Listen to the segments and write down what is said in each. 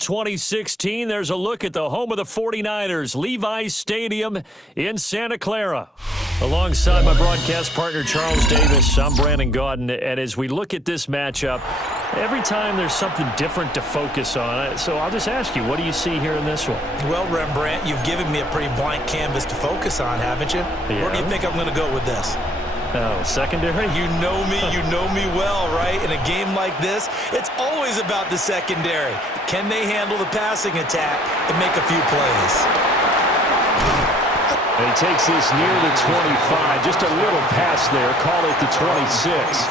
2016. There's a look at the home of the 49ers, Levi's Stadium in Santa Clara. Alongside my broadcast partner, Charles Davis, I'm Brandon Gaudin. And as we look at this matchup, every time there's something different to focus on. So I'll just ask you, what do you see here in this one? Well, Rembrandt, you've given me a pretty blank canvas to focus on, haven't you? Yeah. Where do you think I'm going to go with this? Oh, secondary? You know me well, right? In a game like this, it's always about the secondary. Can they handle the passing attack and make a few plays? And he takes this near the 25. Just a little pass there. Call it the 26.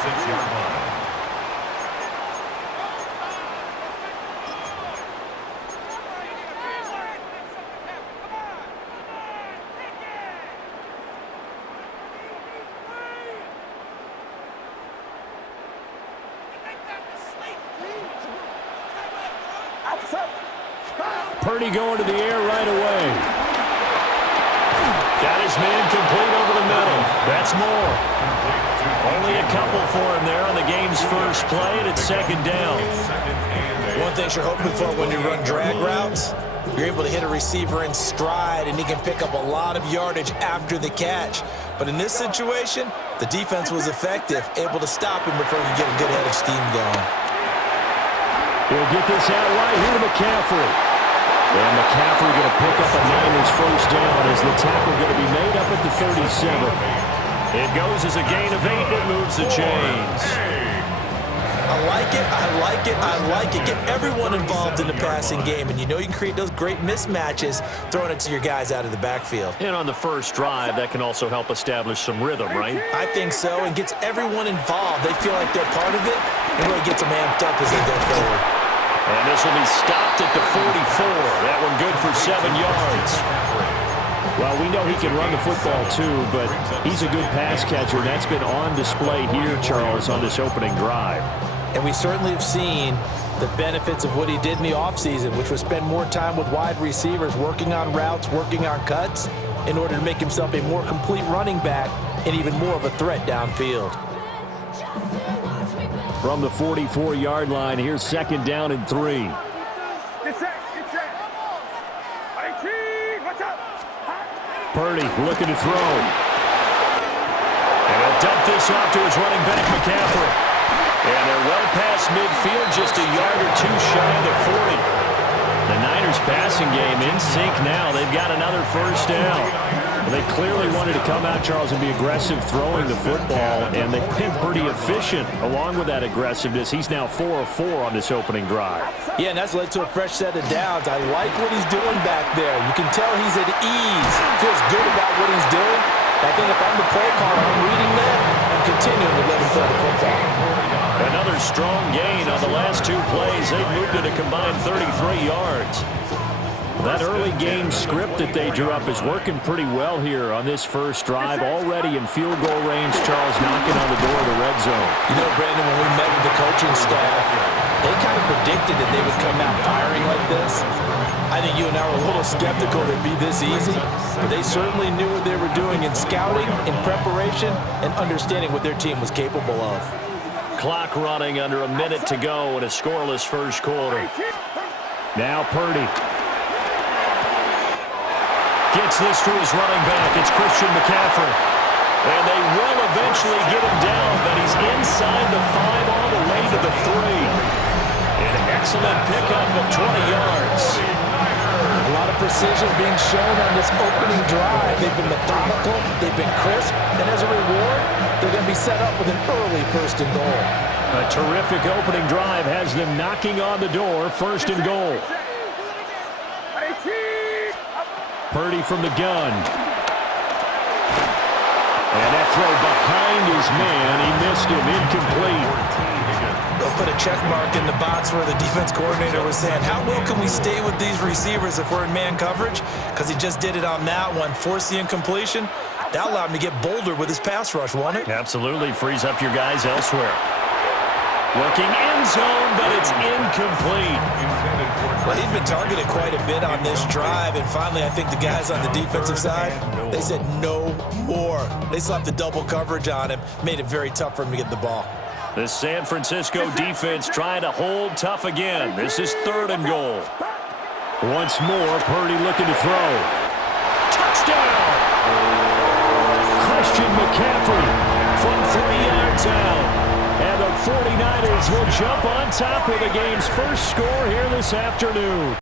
Purdy going to the air right away. Got his man complete over the middle. That's more. Only a couple for him there on the game's first play, and it's second down. One thing you're hoping for when you run drag routes, you're able to hit a receiver in stride, and he can pick up a lot of yardage after the catch. But in this situation, the defense was effective, able to stop him before he could get a good head of steam going. He'll get this out right here to McCaffrey. And McCaffrey going to pick up a Niners first down as the tackle going to be made up at the 37. It goes as a gain of 8. It moves the chains. I like it. Get everyone involved in the passing game. And you know you can create those great mismatches throwing it to your guys out of the backfield. And on the first drive, that can also help establish some rhythm, right? I think so, and gets everyone involved. They feel like they're part of it and really gets them amped up as they go forward. And this will be stopped at the 44. That one good for 7 yards. Well, we know he can run the football too, but he's a good pass catcher, and that's been on display here, Charles, on this opening drive. And we certainly have seen the benefits of what he did in the offseason, which was spend more time with wide receivers, working on routes, working on cuts, in order to make himself a more complete running back and even more of a threat downfield. From the 44-yard line, here's second down and 3. Purdy looking to throw. And he'll dump this off to his running back, McCaffrey. And they're well past midfield, just a yard or two shy of the 40. The Niners passing game in sync now. They've got another first down. They clearly wanted to come out, Charles, and be aggressive throwing the football, and they've been pretty efficient along with that aggressiveness. He's now 4 of 4 on this opening drive. Yeah, and that's led to a fresh set of downs. I like what he's doing back there. You can tell he's at ease. Feels good about what he's doing. I think if I'm the play caller, I'm reading that and continuing to let him throw the football. Another strong gain on the last 2 plays. They've moved it a combined 33 yards. That early game script that they drew up is working pretty well here on this first drive. Already in field goal range, Charles knocking on the door of the red zone. You know, Brandon, when we met with the coaching staff, they kind of predicted that they would come out firing like this. I think you and I were a little skeptical that it'd be this easy, but they certainly knew what they were doing in scouting, in preparation, and understanding what their team was capable of. Clock running under a minute to go in a scoreless first quarter. Now Purdy. Gets this to his running back. It's Christian McCaffrey. And they will eventually get him down, but he's inside the 5 all the way to the 3. An excellent pickup of 20 yards. A lot of precision being shown on this opening drive. They've been methodical. They've been crisp. And as a reward, they're going to be set up with an early first and goal. A terrific opening drive has them knocking on the door. First and goal. Purdy from the gun. And that throw behind his man. He missed him. Incomplete. They'll put a check mark in the box where the defense coordinator was saying, how well can we stay with these receivers if we're in man coverage? Because he just did it on that one. Force the incompletion. That allowed him to get bolder with his pass rush, won't it? Absolutely. Frees up your guys elsewhere. Looking end zone, but it's incomplete. Well, he'd been targeted quite a bit on this drive, and finally I think the guys on the defensive side, they said no more. They slapped the double coverage on him, made it very tough for him to get the ball. The San Francisco defense trying to hold tough again. This is 3rd and goal. Once more, Purdy looking to throw. Touchdown! Christian McCaffrey from 3 yards out. And the 49ers will jump on top with the game's first score here this afternoon.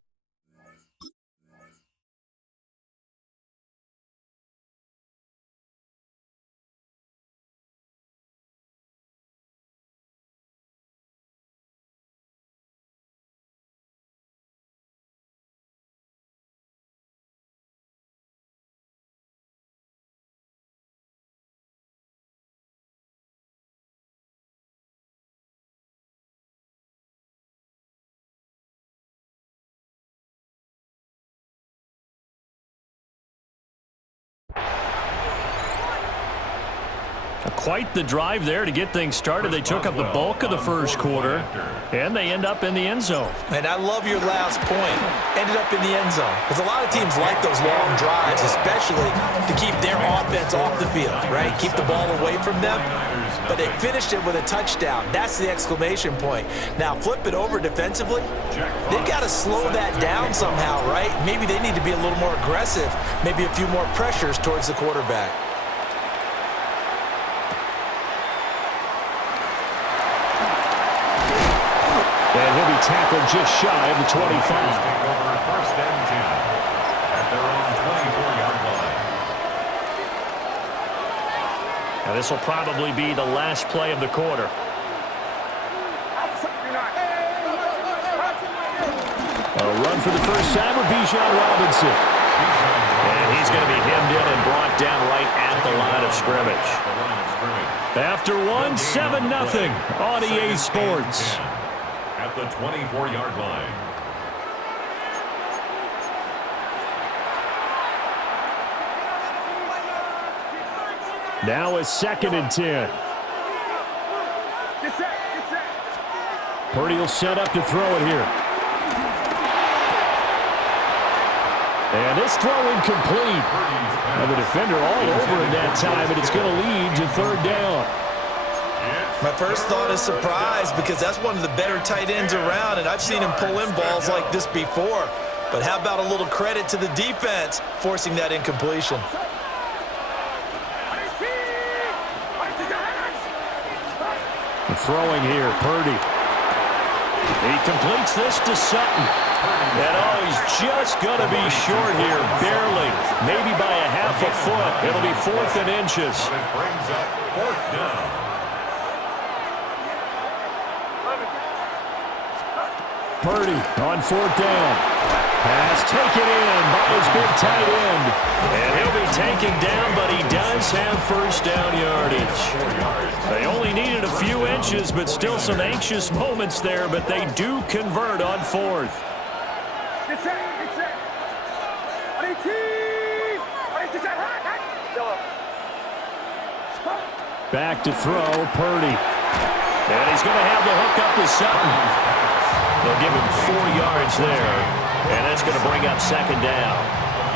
Quite the drive there to get things started. They took up the bulk of the first quarter, and they end up in the end zone. And I love your last point. Ended up in the end zone. Because a lot of teams like those long drives, especially to keep their offense off the field, right? Keep the ball away from them. But they finished it with a touchdown. That's the exclamation point. Now, flip it over defensively. They've got to slow that down somehow, right? Maybe they need to be a little more aggressive. Maybe a few more pressures towards the quarterback. And he'll be tackled just shy of the 25. First and 10 at their own 24-yard line. Now this will probably be the last play of the quarter. A run for the first time with Bijan Robinson. And he's going to be hemmed in and brought down right at the line of scrimmage. After one, 7-0 on EA Sports. At the 24-yard line. Now a 2nd and 10. Purdy will set up to throw it here. And this throw incomplete. And the defender all over him that time, and it's going to lead to 3rd down. My first thought is surprise because that's one of the better tight ends around, and I've seen him pull in balls like this before. But how about a little credit to the defense forcing that incompletion? Throwing here, Purdy. He completes this to Sutton. And he's just going to be short here, barely. Maybe by a half a foot. It'll be 4th and inches. It brings up 4th down. Purdy on 4th down. Pass taken in by his big tight end. And he'll be taken down, but he does have first down yardage. They only needed a few inches, but still some anxious moments there, but they do convert on 4th. Back to throw, Purdy. And he's going to have the hook up to Sutton. They'll give him 4 yards there, and that's going to bring up 2nd down.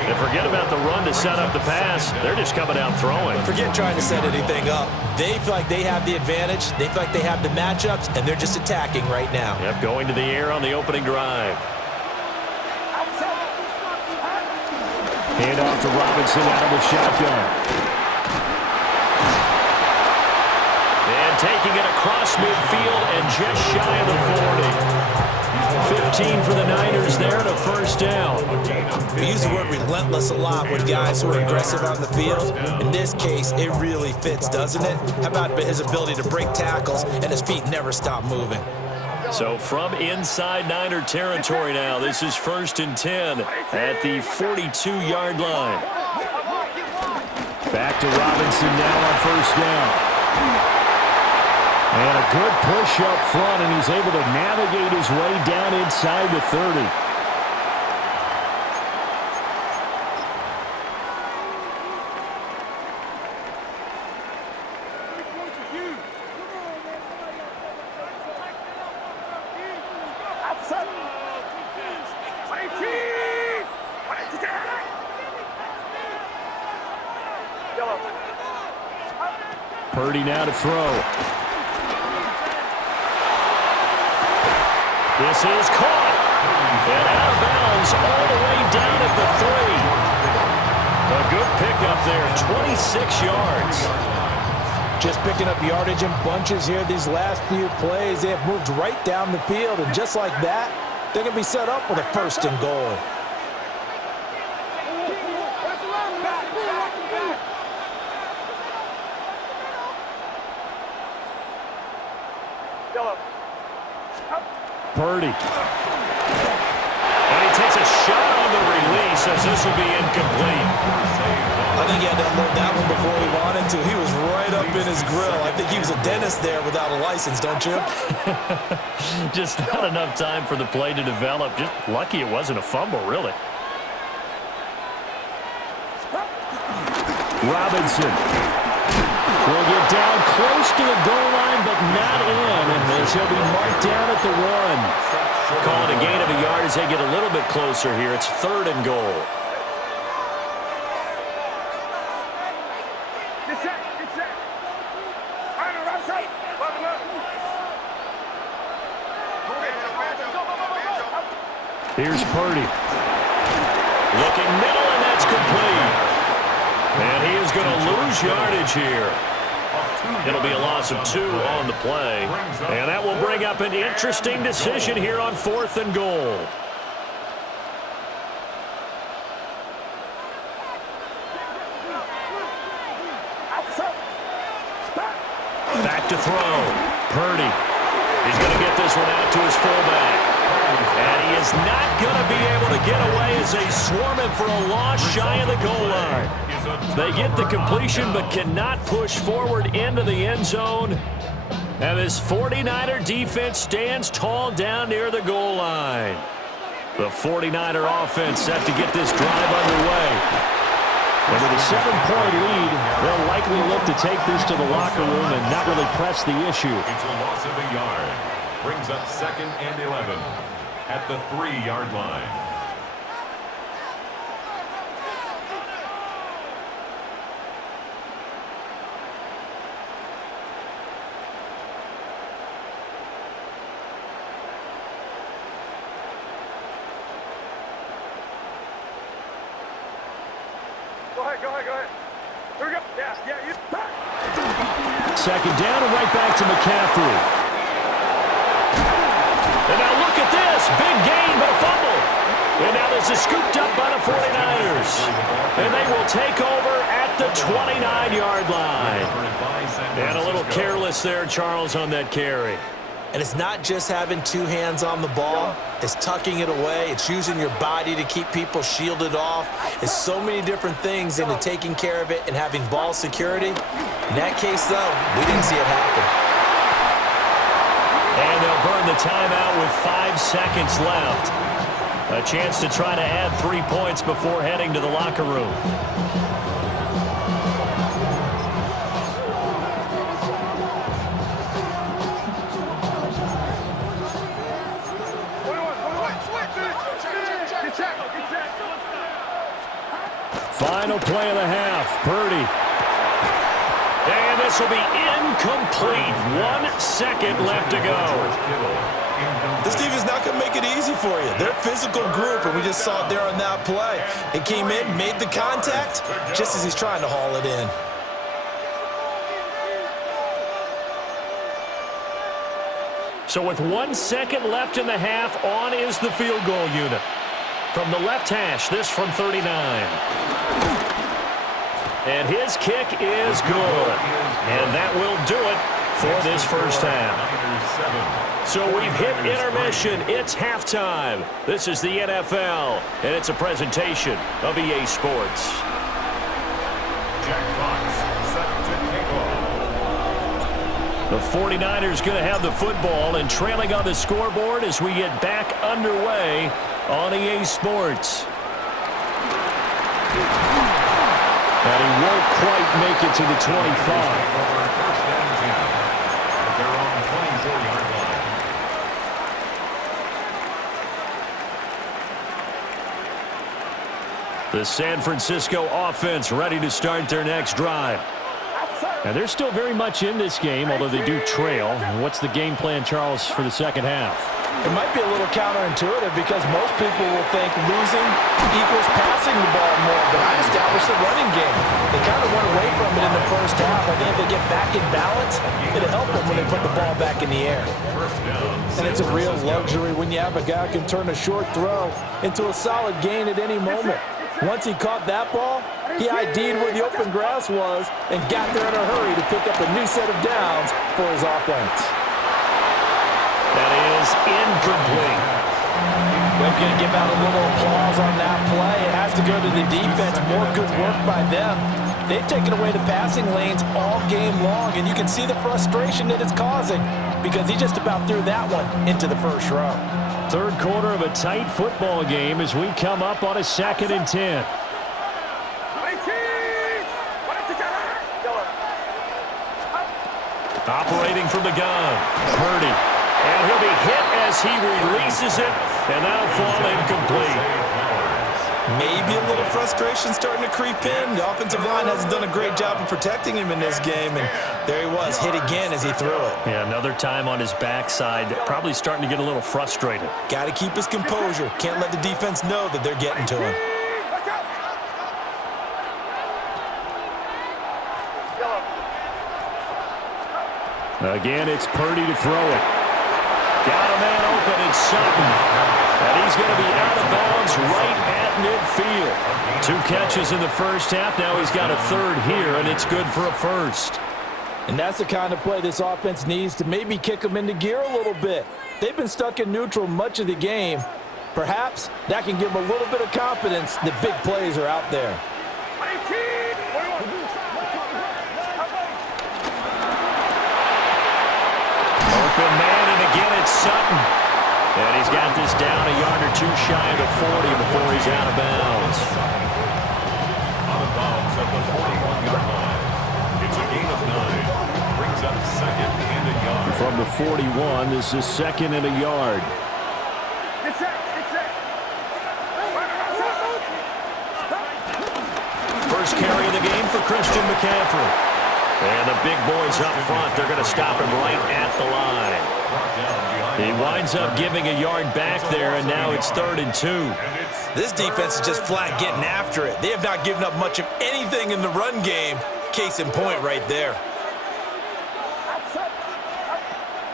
And forget about the run to set up the pass. They're just coming out throwing. Forget trying to set anything up. They feel like they have the advantage. They feel like they have the matchups, and they're just attacking right now. Yep, going to the air on the opening drive. Hand off to Robinson out of the shotgun. And taking it across midfield and just shy of the 40. 15 for the Niners there and a first down. We use the word relentless a lot with guys who are aggressive on the field. In this case, it really fits, doesn't it? How about his ability to break tackles and his feet never stop moving? So from inside Niner territory now, this is 1st and 10 at the 42-yard line. Back to Robinson now on first down. And a good push up front, and he's able to navigate his way down inside the 30. Purdy now to throw. This is caught. And out of bounds all the way down at the 3. A good pickup there, 26 yards. Just picking up yardage in bunches here these last few plays. They have moved right down the field, and just like that, they're going to be set up with a 1st and goal. Purdy. And he takes a shot on the release as this will be incomplete. I think he had to unload that one before he wanted to. He was right up in his grill. I think he was a dentist there without a license, don't you? Just not enough time for the play to develop. Just lucky it wasn't a fumble, really. Robinson will get down close to the goal line, but not in, and he'll be marked down at the 1. Calling a gain of a yard as they get a little bit closer here. It's 3rd and goal. Here's Purdy. Looking middle, and that's complete. And he is going to lose yardage here. It'll be a loss of 2 on the play. And that will bring up an interesting decision here on 4th and goal. Back to throw. Purdy. He's going to get this one out to his fullback. And he is not going to be able to get away as they swarm him for a loss shy of the goal line. They get the completion but cannot push forward into the end zone. And this 49er defense stands tall down near the goal line. The 49er offense set to get this drive underway. And with a 7-point lead, they'll likely look to take this to the locker room and not really press the issue. It's a loss of a yard. Brings up 2nd and 11 at the 3-yard line. Go ahead. Here we go. Yeah, you. 2nd down and right back to McCaffrey. And now look at this. Big gain, but a fumble. And now this is scooped up by the 49ers. And they will take over at the 29-yard line. And a little careless there, Charles, on that carry. And it's not just having 2 hands on the ball. It's tucking it away. It's using your body to keep people shielded off. It's so many different things into taking care of it and having ball security. In that case, though, we didn't see it happen. And they'll burn the timeout with 5 seconds left. A chance to try to add 3 points before heading to the locker room. Final play of the half. Purdy. And this will be incomplete. 1 second left to go. This team is not going to make it easy for you. They're a physical group, and we just saw it there on that play. He came in, made the contact, just as he's trying to haul it in. So with 1 second left in the half, on is the field goal unit. From the left hash, this from 39. And his kick is good. And that will do it for this first half. So we've hit intermission. It's halftime. This is the NFL, and it's a presentation of EA Sports. Jack Fox set to kick off. The 49ers going to have the football and trailing on the scoreboard as we get back underway on EA Sports. And he won't quite make it to the 25. First and 10 at their own 24-yard line. The San Francisco offense ready to start their next drive. And they're still very much in this game, although they do trail. What's the game plan, Charles, for the second half? It might be a little counterintuitive because most people will think losing equals passing the ball more, but I established the running game. They kind of went away from it in the first half. I think if they get back in balance, it'll help them when they put the ball back in the air. And it's a real luxury when you have a guy who can turn a short throw into a solid gain at any moment. Once he caught that ball, he ID'd where the open grass was and got there in a hurry to pick up a new set of downs for his offense. That is incomplete. We're going to give out a little applause on that play. It has to go to the defense. More good work by them. They've taken away the passing lanes all game long, and you can see the frustration that it's causing because he just about threw that one into the first row. Third quarter of a tight football game as we come up on a 2nd and 10. Operating from the gun, Purdy. And he'll be hit as he releases it, and that'll fall incomplete. Maybe a little frustration starting to creep in. The offensive line hasn't done a great job of protecting him in this game, and there he was, hit again as he threw it. Yeah, another time on his backside, probably starting to get a little frustrated. Got to keep his composure. Can't let the defense know that they're getting to him. Again, it's Purdy to throw it. Got a man open, it's Sutton. And he's going to be out of bounds right at midfield. 2 catches in the first half. Now he's got a third here, and it's good for a first. And that's the kind of play this offense needs to maybe kick them into gear a little bit. They've been stuck in neutral much of the game. Perhaps that can give them a little bit of confidence that big plays are out there. Open man, and again it's Sutton. And he's got this down a yard or 2 shy of the 40 before he's out of bounds. Out of bounds at the 41-yard line. It's a gain of 9. Brings up 2nd and a yard. From the 41, this is 2nd and a yard. First carry of the game for Christian McCaffrey. And the big boys up front, they're going to stop him right at the line. He winds up giving a yard back there, and now it's 3rd and 2. This defense is just flat getting after it. They have not given up much of anything in the run game. Case in point right there.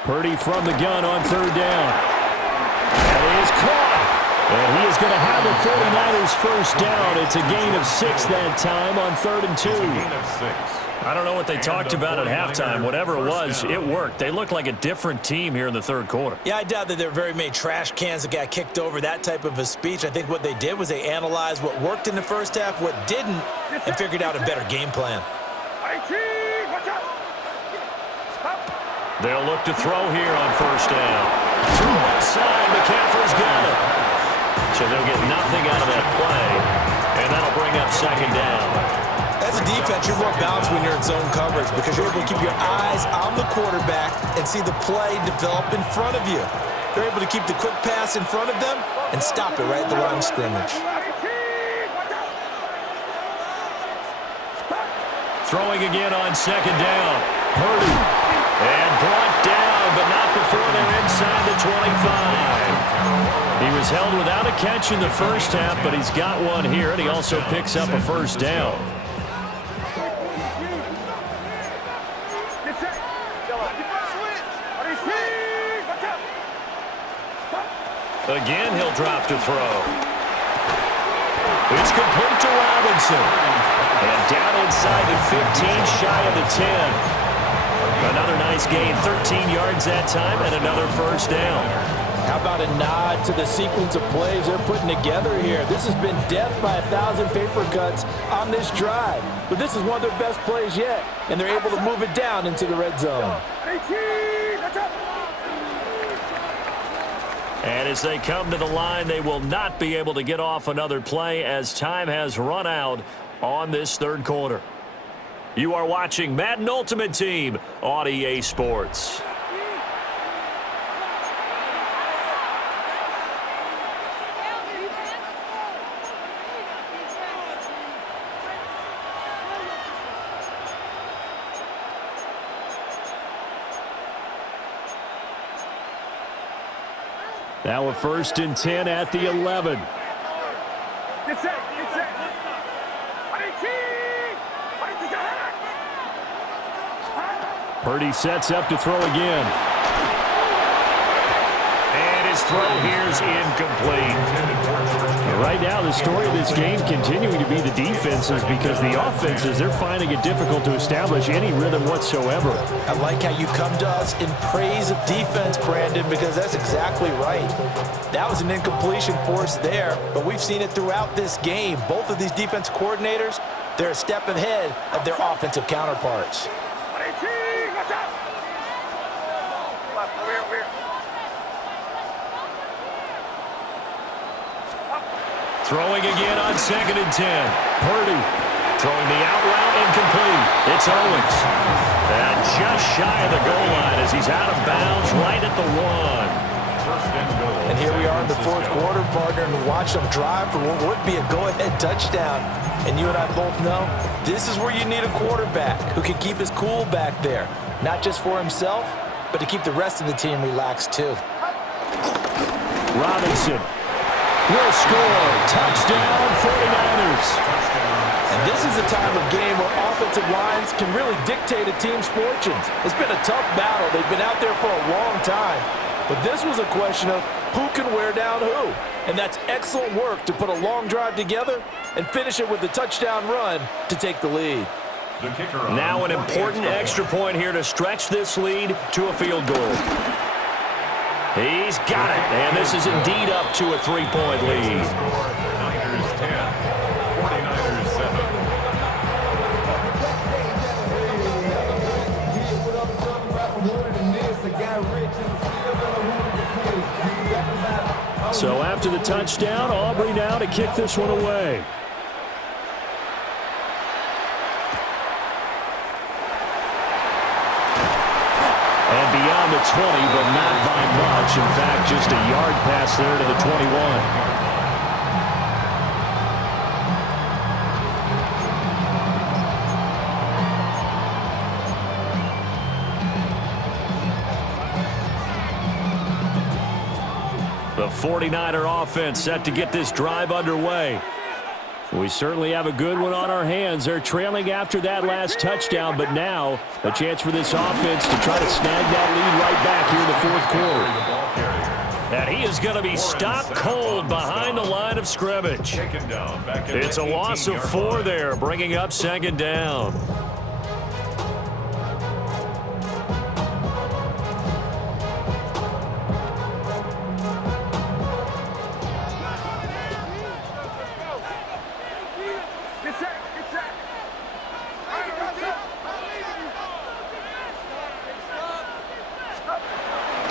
Purdy from the gun on 3rd down. That is caught. And he is going to have the 49ers first down. It's a gain of 6 that time on 3rd and 2. Gain of 6. I don't know what they talked about at halftime. Whatever it was, it worked. They look like a different team here in the 3rd quarter. Yeah, I doubt that there were very many trash cans that got kicked over, that type of a speech. I think what they did was they analyzed what worked in the first half, what didn't, and figured out a better game plan. They'll look to throw here on 1st down. Through left side, McCaffrey's got it. So they'll get nothing out of that play, and that'll bring up 2nd down. As a defense, you're more balanced when you're in zone coverage because you're able to keep your eyes on the quarterback and see the play develop in front of you. They're able to keep the quick pass in front of them and stop it right at the line of scrimmage. Throwing again on 2nd down. Purdy. And brought down, but not before they're inside the 25. He was held without a catch in the first half, but he's got one here, and he also picks up a 1st down. Again, he'll drop to throw. It's complete to Robinson. And down inside the 15, shy of the 10. Another nice gain, 13 yards that time, and another 1st down. How about a nod to the sequence of plays they're putting together here? This has been death by 1,000 paper cuts on this drive. But this is one of their best plays yet, and they're able to move it down into the red zone. And as they come to the line, they will not be able to get off another play as time has run out on this 3rd quarter. You are watching Madden Ultimate Team on EA Sports. Now a 1st and 10 at the 11. Get set, get set. Purdy sets up to throw again. And his throw here's incomplete. Right now, the story of this game continuing to be the defenses, because the offenses, they're finding it difficult to establish any rhythm whatsoever. I like how you come to us in praise of defense, Brandon, because that's exactly right. That was an incompletion force there, but we've seen it throughout this game. Both of these defense coordinators, they're a step ahead of their offensive counterparts. Throwing again on 2nd and 10. Purdy throwing the out route incomplete. It's Owens. And just shy of the goal line as he's out of bounds right at the 1. And here we are in the 4th quarter, partner, and watch them drive for what would be a go-ahead touchdown. And you and I both know this is where you need a quarterback who can keep his cool back there. Not just for himself, but to keep the rest of the team relaxed too. Robinson will score. Touchdown, 49ers. And this is a time of game where offensive lines can really dictate a team's fortunes. It's been a tough battle. They've been out there for a long time. But this was a question of who can wear down who. And that's excellent work to put a long drive together and finish it with a touchdown run to take the lead. Now an important extra point here to stretch this lead to a field goal. He's got it, and this is indeed up to a 3-point lead. Niners 10, 49ers 7. So after the touchdown, Aubrey now to kick this one away. And beyond the 20, but not by much. In fact, just a yard pass there to the 21. The 49er offense set to get this drive underway. We certainly have a good one on our hands. They're trailing after that last touchdown, but now a chance for this offense to try to snag that lead right back here in the 4th quarter. And he is going to be stopped cold behind the line of scrimmage. It's a loss of 4 there, bringing up 2nd down.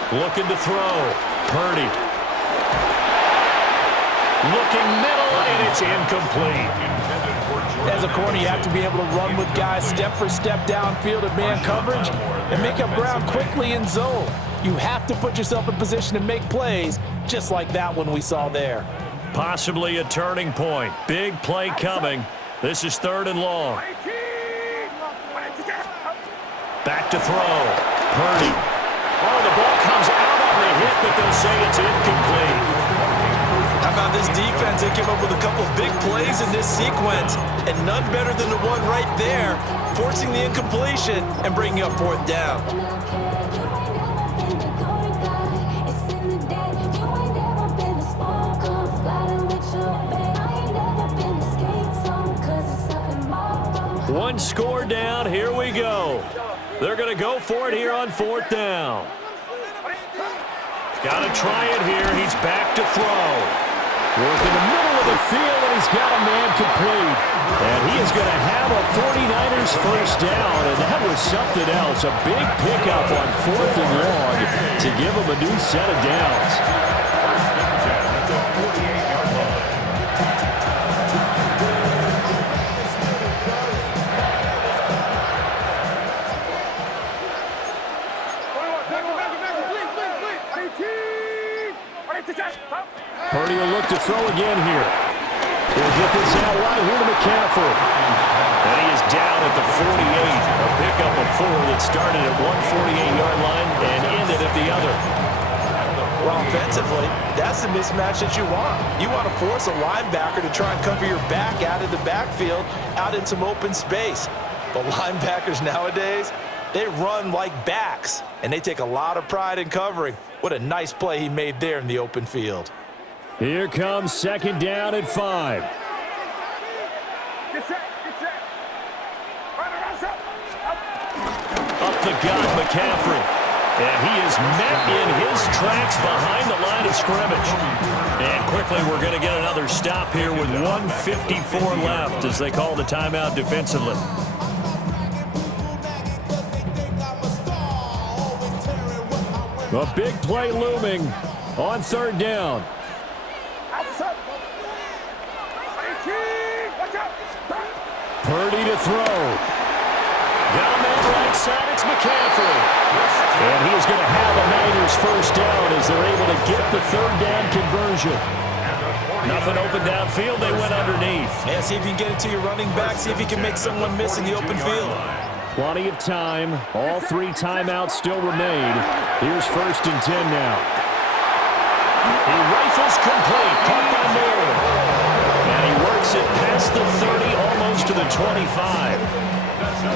Looking to throw. Purdy. Looking middle, and it's incomplete. As a corner, you have to be able to run with guys step for step downfield at man coverage and make up ground quickly in zone. You have to put yourself in position to make plays, just like that one we saw there. Possibly a turning point. Big play coming. This is 3rd and long. Back to throw. Purdy. Oh, the ball comes out on the hit, but they'll say it's incomplete. How about this defense? They came up with a couple of big plays in this sequence, and none better than the one right there, forcing the incompletion and bringing up 4th down. One score down. Here we go. They're going to go for it here on 4th down. Got to try it here. He's back to throw. Work in the middle of the field, and he's got a man complete. And he is going to have a 49ers 1st down, and that was something else. A big pickup on 4th and long to give him a new set of downs. Purdy will look to throw again here. He'll get this out wide here to McCaffrey. And he is down at the 48. A pickup of 4 that started at 148-yard line and ended at the other. Well, offensively, that's the mismatch that you want. You want to force a linebacker to try and cover your back out of the backfield, out in some open space. But linebackers nowadays, they run like backs, and they take a lot of pride in covering. What a nice play he made there in the open field. Here comes second down at 5. Get set, get set. Up. Up the gut, McCaffrey. And he is met in his tracks behind the line of scrimmage. And quickly we're going to get another stop here with 1:54 left as they call the timeout defensively. A big play looming on third down. Purdy to throw. Down that right side, it's McCaffrey. And he is going to have a Niners first down as they're able to get the third down conversion. Nothing open downfield, they went underneath. Yeah, see if you can get it to your running back. See if you can make someone miss in the open field. Plenty of time. All 3 timeouts still remain. Here's first and 10 now. He rifles complete. Caught by Moore. And he works it past the 30, almost to the 25.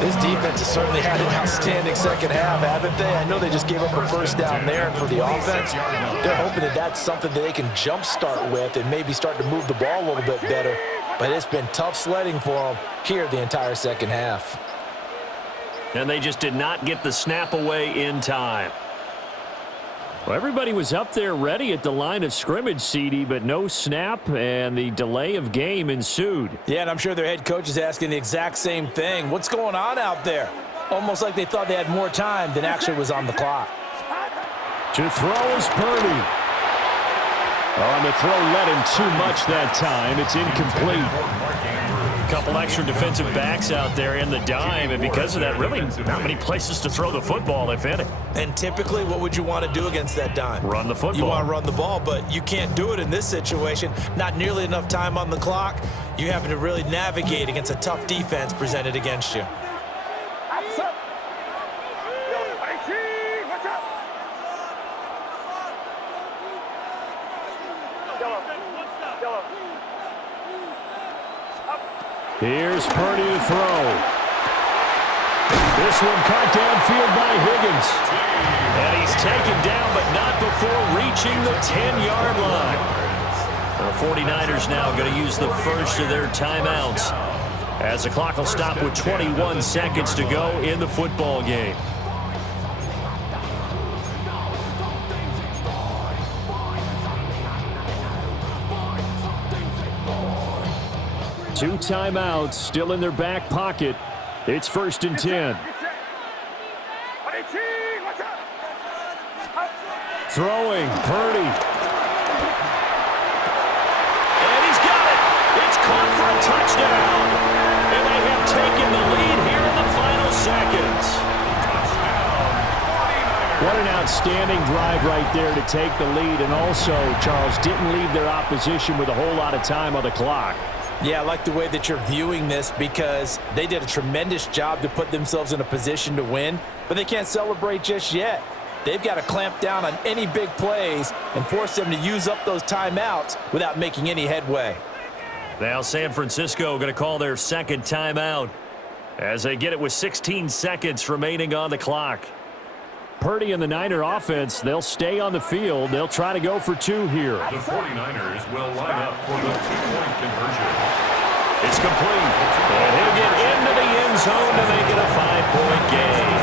This defense has certainly had an outstanding second half, haven't they? I know they just gave up a first down there, and for the offense, they're hoping that that's something that they can jumpstart with and maybe start to move the ball a little bit better. But it's been tough sledding for them here the entire second half. And they just did not get the snap away in time. Well, everybody was up there ready at the line of scrimmage, CD, but no snap, and the delay of game ensued. Yeah, and I'm sure their head coach is asking the exact same thing. What's going on out there? Almost like they thought they had more time than actually was on the clock. To throw is Purdy. On the throw, let him too much that time. It's incomplete. Couple extra defensive backs out there in the dime, and because of that, really not many places to throw the football, if any. And typically, what would you want to do against that dime? Run the football. You want to run the ball, but you can't do it in this situation. Not nearly enough time on the clock. You having to really navigate against a tough defense presented against you. Here's Purdy to throw. This one caught downfield by Higgins. And he's taken down, but not before reaching the 10-yard line. The 49ers now going to use the first of their timeouts as the clock will stop with 21 seconds to go in the football game. Two timeouts still in their back pocket. It's first and 10. Throwing, Purdy. And he's got it. It's caught for a touchdown. And they have taken the lead here in the final seconds. What an outstanding drive right there to take the lead. And also, Charles, didn't leave their opposition with a whole lot of time on the clock. Yeah, I like the way that you're viewing this because they did a tremendous job to put themselves in a position to win, but they can't celebrate just yet. They've got to clamp down on any big plays and force them to use up those timeouts without making any headway. Now San Francisco going to call their second timeout as they get it with 16 seconds remaining on the clock. Purdy and the Niner offense, they'll stay on the field. They'll try to go for 2 here. The 49ers will line up for the 2-point conversion. It's complete. And he'll get into the end zone to make it a 5-point game.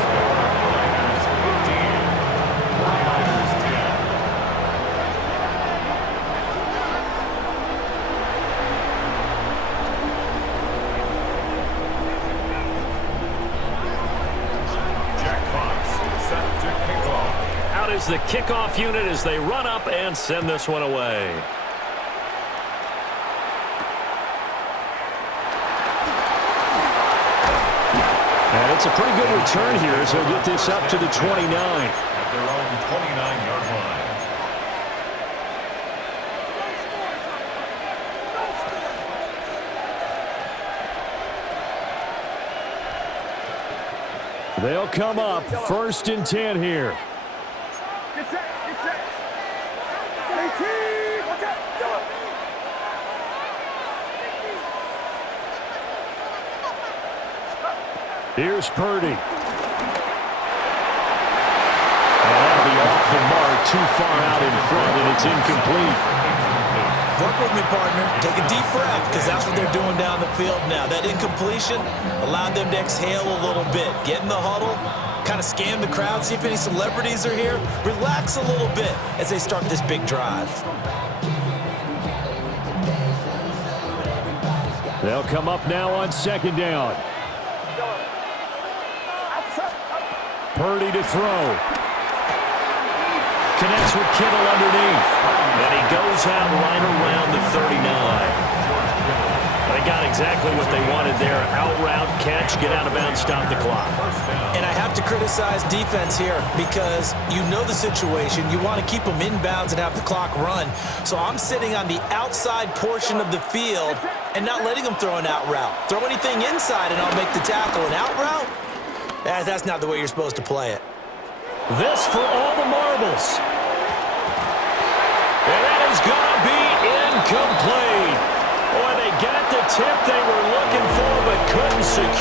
49ers 10. Out is the kickoff unit as they run up and send this one away. And it's a pretty good return here as they'll get this up to the 29. At their own 29-yard line. They'll come up first and 10 here. Watch out. Yellow. Here's Purdy. And that'll be off the mark, too far out in front, and it's incomplete. Work with me, partner. Take a deep breath, because that's what they're doing down the field now. That incompletion allowed them to exhale a little bit. Get in the huddle, kind of scan the crowd, see if any celebrities are here. Relax a little bit as they start this big drive. They'll come up now on second down. Purdy to throw. Connects with Kittle underneath. And he goes out right around the 39. They got exactly what they wanted there. Out route, catch, get out of bounds, stop the clock. And I have to criticize defense here because you know the situation. You want to keep them inbounds and have the clock run. So I'm sitting on the outside portion of the field and not letting them throw an out route. Throw anything inside and I'll make the tackle. An out route? That's not the way you're supposed to play it. This for all the marbles. And that is going to be incomplete. Boy, they got the tip they were looking for but couldn't secure.